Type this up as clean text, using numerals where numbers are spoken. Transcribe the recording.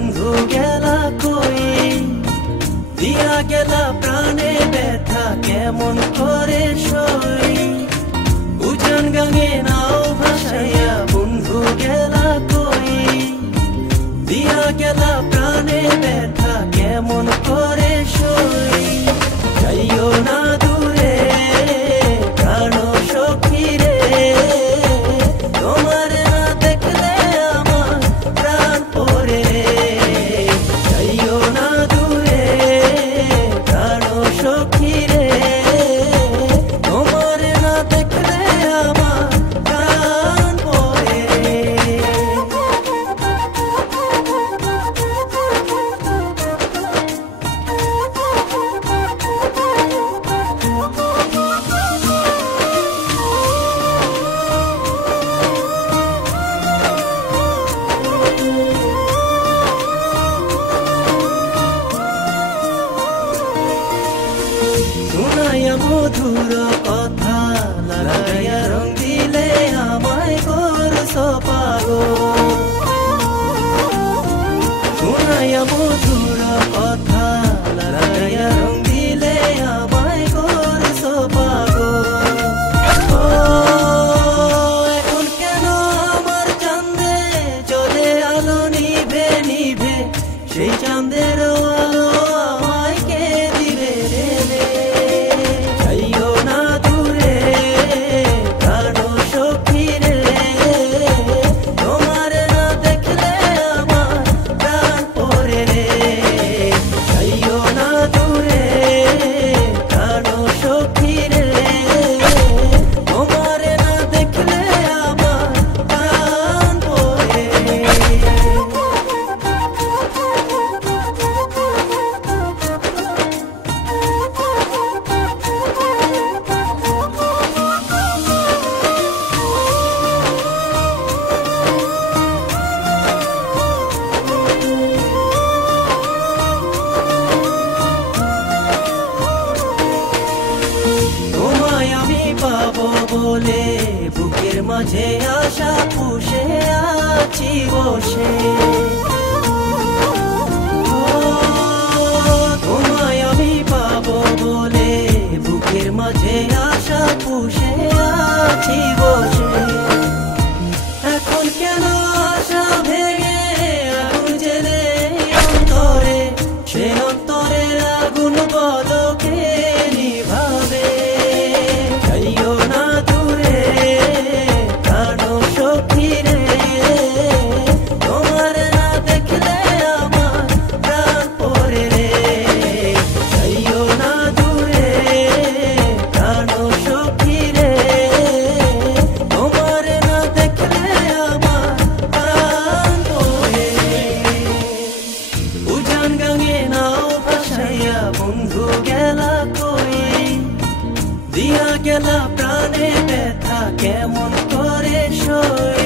বন্ধু গেলা কই, দিয়া গেলা প্রাণে ব্যথা কেমন করে সই। উজান গাঙে নাও ভাসাইয়া বন্ধু গেলা কই, দিয়া গেলা প্রাণে ব্যথা কেমন করে সই। যাইও না দূরে প্রাণ সখী রে, তোমার না দেখলে আমার প্রাণ পড়ে। যাইও না দূরে প্রাণ সখী রে, তোমার না দেখলে আমার প্রাণ পড়ে। শোনাইয়া মধুর কথা লাগাইয়া রং দিলে আমায় করছ পাগল। শোনাইয়া মধুর কথা লাগাইয়া রং দিলে আমায় করছ পাগল। ও এখন কেন আমার চাঁদে চলে আলো নিভে নিভে, সেই চাঁদের আলো আমায় কে দিবে রে। যাইও না দূরে প্রাণ সখী রে, তোমার না দেখলে আমার প্রাণ পড়ে রে। যাইও না দূরে প্রাণ সখী রে, তোমার না দেখলে আমার প্রাণ পড়ে। তোমায় আমি পাবো বলে বুকের মাঝে আশা পুষে আছি বসে। ও, তোমায় আমি পাবো বলে বুকের মাঝে আশা পুষে আছি বসে। এখন কেন আশা ভেঙে আগুন জেলে অন্তরে, সে অন্তরের আগুন বলকে নিভাবে। যাইও না দূরে প্রাণ সখী রে, তোমার না দেখলে আমার প্রাণ পড়ে রে। যাইও না দূরে প্রাণ সখী রে, তোমার না দেখলে আমার প্রাণ পড়ে। উজান গাঙে নাও ভাসাইয়া বন্ধু গেলা কই, দিয়া গেলা প্রাণে ব্যথা কেমন করে সই।